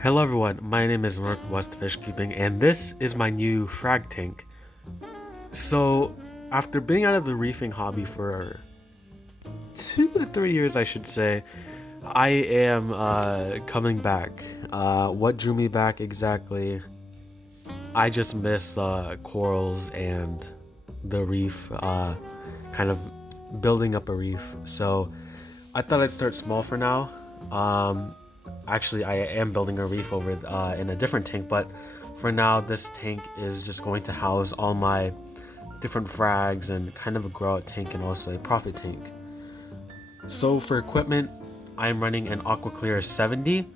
Hello everyone, my name is Northwest Fishkeeping and this is my new frag tank. So after being out of the reefing hobby for 2 to 3 years I should say, I am coming back. What drew me back exactly? I just miss corals and the reef, kind of building up a reef. So I thought I'd start small for now. Actually, I am building a reef over in a different tank, but for now, this tank is just going to house all my different frags and kind of a grow out tank and also a profit tank. So for equipment, I'm running an AquaClear 70.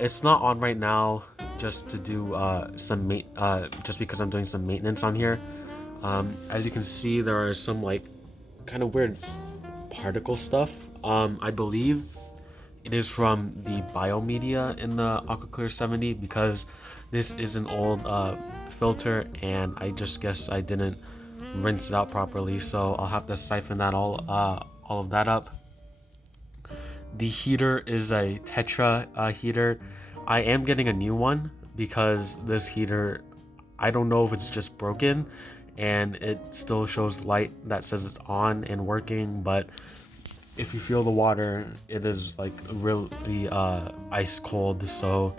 It's not on right now, just to do just because I'm doing some maintenance on here. As you can see, there are some like kind of weird particle stuff. I believe it is from the biomedia in the AquaClear 70 because this is an old filter and I just guess I didn't rinse it out properly, so I'll have to siphon that all of that up. The heater is a Tetra heater. I am getting a new one because this heater, I don't know if it's just broken and it still shows light that says it's on and working, but if you feel the water, it is like really ice cold. So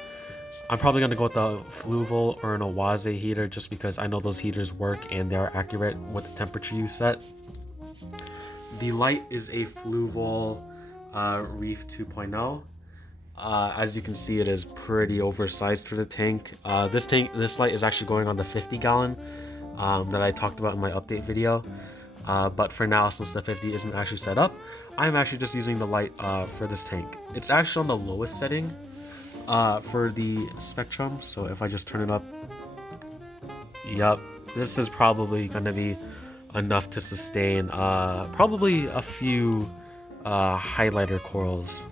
I'm probably gonna go with the Fluval or an Awaze heater just because I know those heaters work and they are accurate with the temperature you set. The light is a Fluval Reef 2.0. As you can see, it is pretty oversized for the tank. This light is actually going on the 50 gallon that I talked about in my update video. But for now, since the 50 isn't actually set up, I'm actually just using the light for this tank. It's actually on the lowest setting for the spectrum, so if I just turn it up, yep, this is probably going to be enough to sustain probably a few highlighter corals.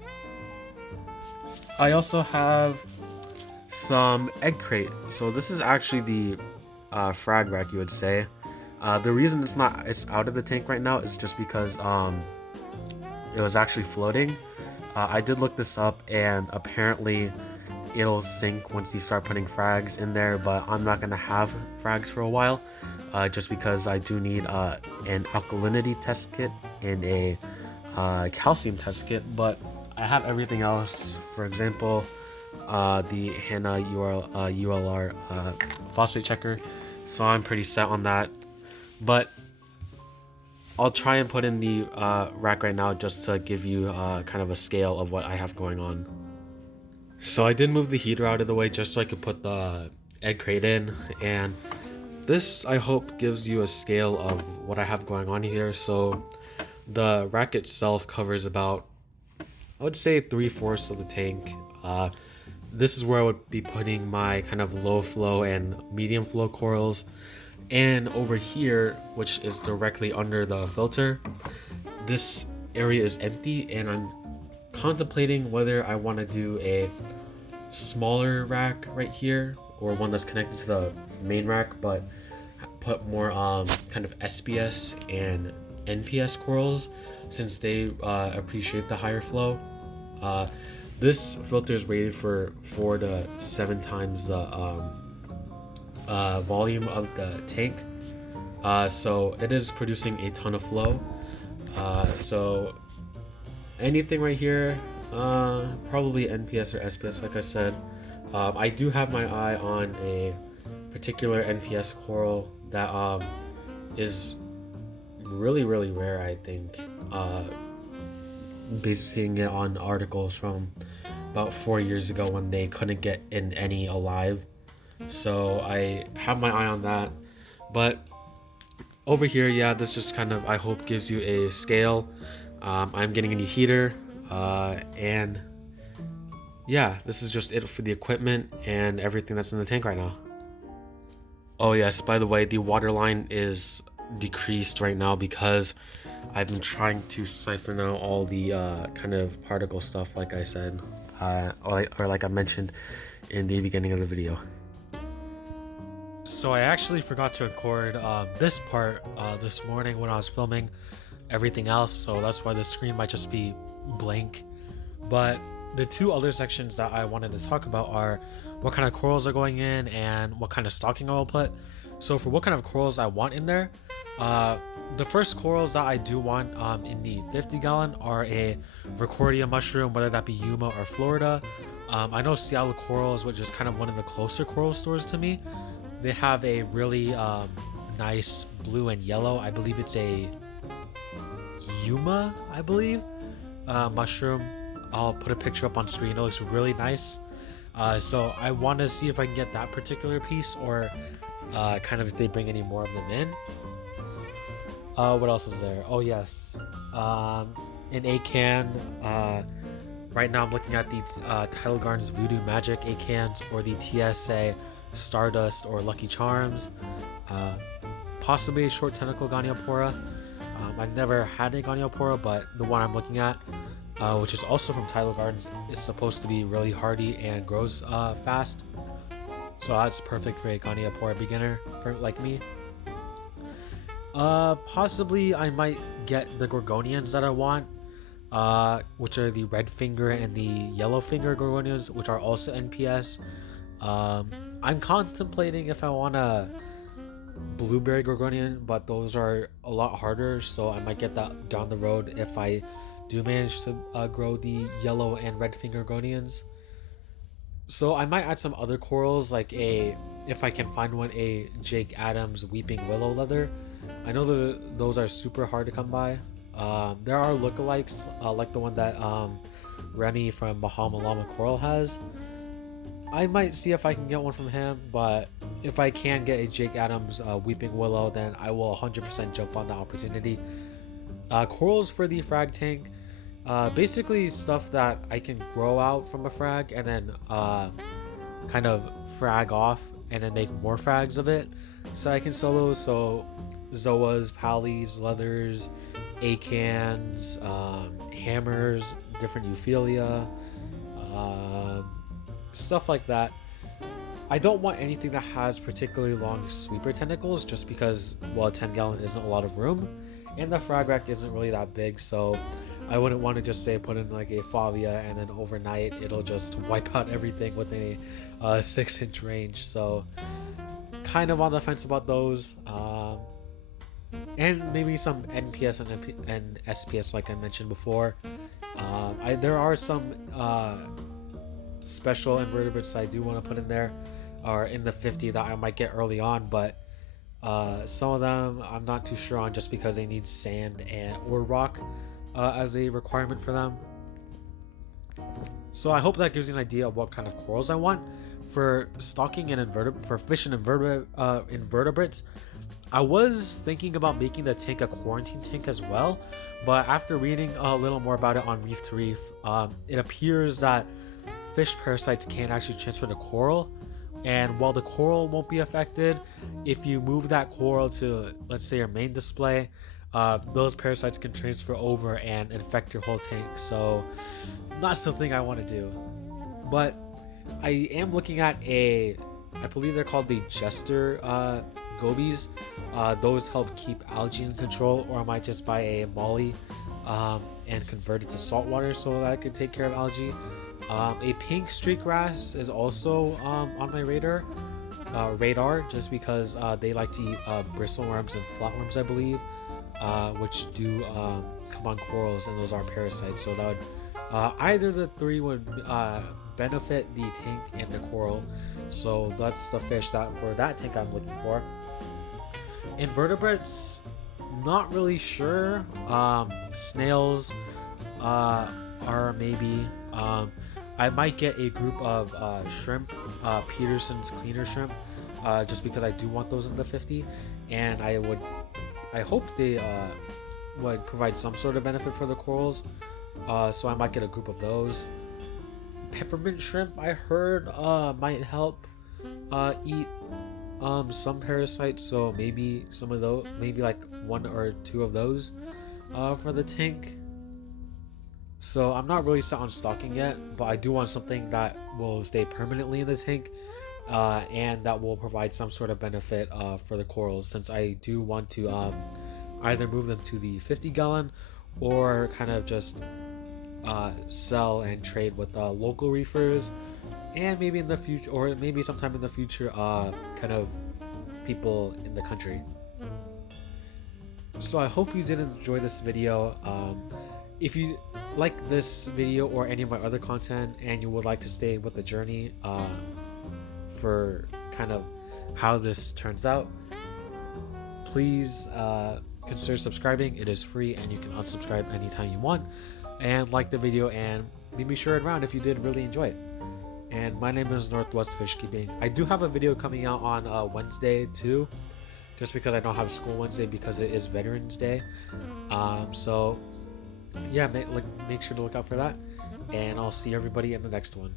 I also have some egg crate. So this is actually the frag rack, you would say. The reason it's out of the tank right now is just because it was actually floating. I did look this up and apparently it'll sink once you start putting frags in there, but I'm not gonna have frags for a while just because I do need an alkalinity test kit and a calcium test kit, but I have everything else. For example, the HANA ULR phosphate checker, so I'm pretty set on that. But I'll try and put in the rack right now just to give you kind of a scale of what I have going on. So I did move the heater out of the way just so I could put the egg crate in, and this I hope gives you a scale of what I have going on here. So the rack itself covers about, I would say, 3/4 of the tank. This is where I would be putting my kind of low flow and medium flow corals. And over here, which is directly under the filter, this area is empty and I'm contemplating whether I want to do a smaller rack right here or one that's connected to the main rack, but put more kind of SPS and NPS corals since they appreciate the higher flow. This filter is rated for 4 to 7 times the volume of the tank, so it is producing a ton of flow. So anything right here, probably NPS or SPS, like I said. I do have my eye on a particular NPS coral that is really rare, I think, basing it on articles from about 4 years ago when they couldn't get in any alive. So I have my eye on that. But over here, yeah, this just kind of, I hope, gives you a scale. I'm getting a new heater, and yeah, this is just it for the equipment and everything that's in the tank right now. Oh yes, by the way, the water line is decreased right now because I've been trying to siphon out all the kind of particle stuff, like I said, or like I mentioned in the beginning of the video. So I actually forgot to record this part this morning when I was filming. everything else, so that's why the screen might just be blank. But the two other sections that I wanted to talk about are what kind of corals are going in and what kind of stocking I will put. So for what kind of corals I want in there, the first corals that I do want in the 50 gallon are a Recordia mushroom, whether that be Yuma or Florida. I know Seattle Corals, which is kind of one of the closer coral stores to me, they have a really nice blue and yellow, I believe it's a Yuma, I believe, mushroom. I'll put a picture up on screen. It looks really nice. So I want to see if I can get that particular piece, or kind of if they bring any more of them in. What else is there? Oh yes, an A-can. Right now I'm looking at the Tidal Gardens Voodoo Magic A-cans, or the TSA Stardust or Lucky Charms. Possibly a short tentacle Goniopora. I've never had a Goniopora, but the one I'm looking at, which is also from Tidal Gardens, is supposed to be really hardy and grows fast. So that's perfect for a Goniopora beginner like me. Possibly I might get the Gorgonians that I want, which are the red finger and the yellow finger Gorgonias, which are also NPS. I'm contemplating if I want a blueberry Gorgonian, but those are a lot harder, so I might get that down the road if I do manage to grow the yellow and red finger Gorgonians. So I might add some other corals, like if I can find one, a Jake Adams Weeping Willow Leather. I know that those are super hard to come by. There are lookalikes, like the one that Remy from Bahama Llama Coral has. I might see if I can get one from him, but if I can get a Jake Adams Weeping Willow, then I will 100% jump on the opportunity. Corals for the frag tank, basically stuff that I can grow out from a frag and then kind of frag off and then make more frags of it, so I can sell those. So Zoas, Pallies, Leathers, A-cans, hammers, different Euphilia, stuff like that. I don't want anything that has particularly long sweeper tentacles, just because, well, 10 gallon isn't a lot of room and the frag rack isn't really that big, so I wouldn't want to just say put in like a Favia and then overnight it'll just wipe out everything within a 6-inch range. So kind of on the fence about those. And maybe some NPS and SPS like I mentioned before. There are some special invertebrates I do want to put in there, or in the 50, that I might get early on, but some of them I'm not too sure on, just because they need sand or rock as a requirement for them. So I hope that gives you an idea of what kind of corals I want for stocking and for fish and invertebrates. I was thinking about making the tank a quarantine tank as well, but after reading a little more about it on Reef to Reef, it appears that fish parasites can actually transfer to coral, and while the coral won't be affected, if you move that coral to, let's say, your main display, those parasites can transfer over and infect your whole tank. So not something I want to do. But I am looking at I believe they're called the Jester gobies. Those help keep algae in control, or I might just buy a molly and convert it to salt water so that I could take care of algae. A pink streak wrasse is also on my radar, just because they like to eat bristleworms and flatworms, I believe, which do come on corals, and those are parasites. So that would either of the three would benefit the tank and the coral. So that's the fish that for that tank I'm looking for. Invertebrates, not really sure. Snails are maybe. I might get a group of shrimp, Peterson's cleaner shrimp, just because I do want those in the 50, and I hope they would provide some sort of benefit for the corals, so I might get a group of those. Peppermint shrimp, I heard, might help eat some parasites, so maybe some of those, maybe like 1 or 2 of those for the tank. So I'm not really set on stocking yet, but I do want something that will stay permanently in the tank, and that will provide some sort of benefit for the corals, since I do want to either move them to the 50 gallon or kind of just sell and trade with local reefers, and maybe in the future, or maybe sometime in the future, kind of people in the country. So I hope you did enjoy this video. If you like this video or any of my other content and you would like to stay with the journey for kind of how this turns out, please consider subscribing. It is free and you can unsubscribe anytime you want, and like the video and maybe share it around if you did really enjoy it. And my name is Northwest Fish Keeping. I do have a video coming out on Wednesday too, just because I don't have school Wednesday because it is Veterans Day. So yeah, make sure to look out for that, and I'll see everybody in the next one.